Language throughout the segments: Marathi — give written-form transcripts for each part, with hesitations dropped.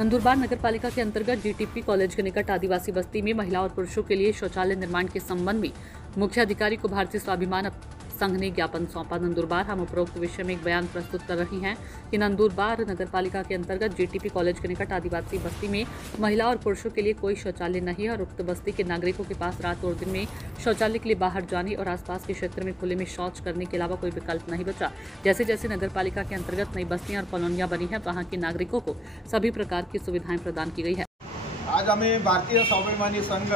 नंदुरबार नगरपालिका के अंतर्गत जीटीपी कॉलेज के निकट आदिवासी बस्ती में महिला और पुरुषों के लिए शौचालय निर्माण के संबंध में मुख्य अधिकारी को भारतीय स्वाभिमान संघ ने ज्ञापन सौंपा। नंदुरबार हम उपरोक्त विषय में एक बयान प्रस्तुत कर रही हैं कि नंदुरबार नगरपालिका के अंतर्गत जीटीपी कॉलेज के निकट आदिवासी बस्ती में महिला और पुरुषों के लिए कोई शौचालय नहीं है और उक्त बस्ती के नागरिकों के पास रात और दिन में शौचालय के लिए बाहर जाने और आसपास के क्षेत्र में खुले में शौच करने के अलावा कोई विकल्प नहीं बचा। जैसे जैसे नगरपालिका के अंतर्गत नई बस्तियां और कॉलोनियां बनी हैं, वहां के नागरिकों को सभी प्रकार की सुविधाएं प्रदान की गई है। आज आम्ही भारतीय स्वाभिमानी संघ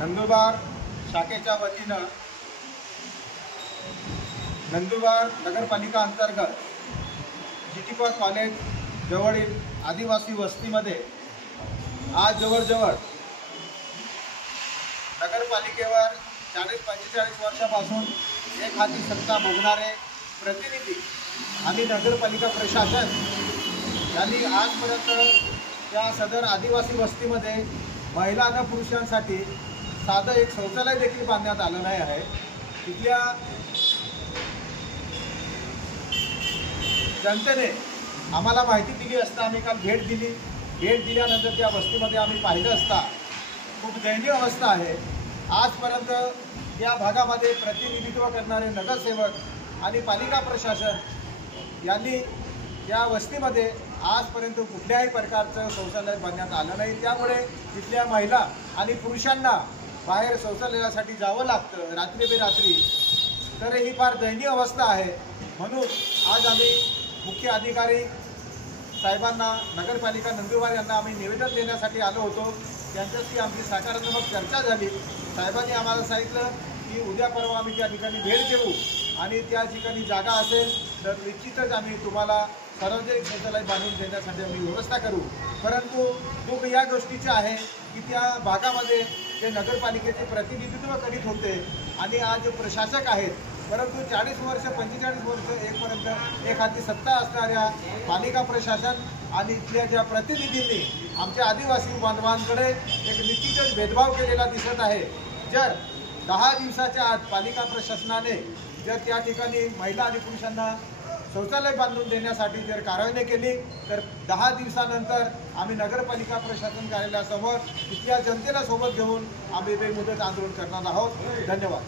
नंदुरबार शाखेच्या वतीनं नंदुरबार नगरपालिका अंतर्गत जीटीपी कॉलेज जवळील आदिवासी वस्तीमध्ये आज जवळजवळ नगरपालिकेवर 40-45 वर्षापासून एक हाती सत्ता भोगणारे प्रतिनिधी आणि नगरपालिका प्रशासन यांनी आजपर्यंत त्या सदर आदिवासी वस्तीमध्ये महिला आणि पुरुषांसाठी साधं एक शौचालय देखील बांधण्यात आलं नाही आहे। तिथल्या जनतेने आम्हाला माहिती दिली असता आम्ही काल भेट दिल्यानंतर त्या वस्तीमध्ये आम्ही पाहिलं असता खूप दयनीय अवस्था आहे। आजपर्यंत या भागामध्ये प्रतिनिधित्व करणारे नगरसेवक आणि पालिका प्रशासन यांनी या वस्तीमध्ये आजपर्यंत कुठल्याही प्रकारचं शौचालय बांधण्यात आलं नाही। त्यामुळे तिथल्या महिला आणि पुरुषांना बाहेर शौचालयासाठी जावं लागतं रात्री बेरात्री। तर ही फार दयनीय अवस्था आहे। म्हणून आज आम्ही मुख्य अधिकारी साहेबांना नगरपालिका नंदुरबार यांना आम्ही निवेदन देण्यासाठी आलो होतो। त्यांच्याशी आमची सकारात्मक चर्चा झाली। साहेबांनी आम्हाला सांगितलं की उद्या परवा आम्ही त्या ठिकाणी भेट देऊ आणि त्या ठिकाणी जागा असेल तर निश्चितच आम्ही तुम्हाला सार्वजनिक शौचालय बांधून देण्यासाठी आम्ही व्यवस्था करू। परंतु दुःख या गोष्टीचे आहे की त्या भागामध्ये ते नगरपालिकेचे प्रतिनिधित्व करीत होते आणि आज प्रशासक आहेत, परंतु 40 वर्ष 45 वर्ष एकपर्यंत एक हाती सत्ता असणाऱ्या पालिका प्रशासन आणि इथल्या ज्या प्रतिनिधींनी आमच्या आदिवासी बांधवांकडे एक निश्चितच भेदभाव केलेला दिसत आहे। जर 10 दिवसाच्या आत पालिका प्रशासनाने जर त्या ठिकाणी महिला आणि पुरुषांना शौचालय बांधून देण्यासाठी जर कारवाई नाही केली तर 10 दिवसानंतर आम्ही नगरपालिका प्रशासन कार्यालयासमोर इथल्या जनतेला सोबत घेऊन आम्ही बेमुदत आंदोलन करणार आहोत। धन्यवाद।